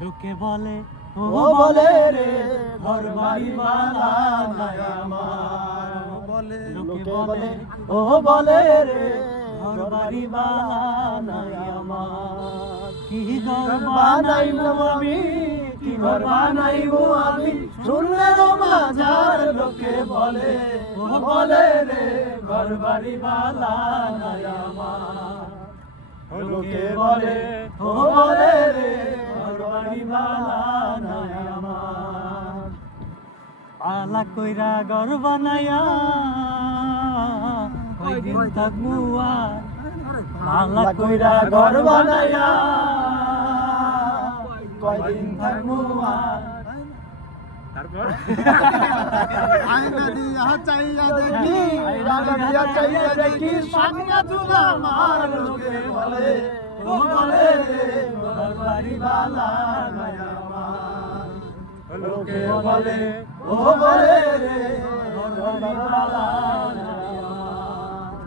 লোকে বলে ও বলে রে ঘর বাড়ি বালা নাই আমার, লোকে বলে ও বলে রে ঘর বাড়ি বালা নাই আমার। কি ঘর বানাইবো আমি, কি ঘর বানাইবো আমি, শুনলের মাঝার লোকে বলে ও বলে রে ঘর বাড়ি বালা নাই আমার, লোকে বলে ও বলে রে ঘর বাড়ি বালা নাই আমার। আলা কইরা ঘর বানায়া কয়দিন থাকবো আর, আলা কইরা ঘর বানায়া কয়দিন থাকবো আর। তারপর আয়না দিয়া চাইয়া দেখি, আয়না দিয়া চাইয়া দেখি সামনে তুলা আমার, লোকে বলে ও বলে রে ঘর বাড়ি বালা নাই আমার, লোকে বলে ও বলে রে ঘর বাড়ি বালা নাই আমার।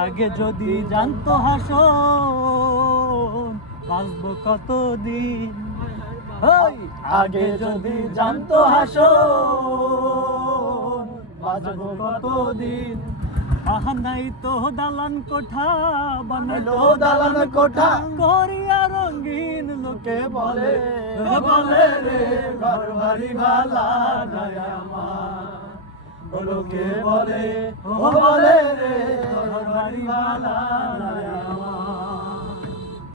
আগে যদি জানতো হাসন বাঁচবো কতদিন, আগে যদি জানতো হাসন বাঁচবো কতদিন। আহা নাই তো দালান কোঠা বানাইলো দালান কোঠা করিয়া রঙিন, লোকে বলে ও বলে রে ঘর বাড়ি বালা নাই আমার, লোকে বলে ও বলে রে ঘর বাড়ি বালা নাই আমার।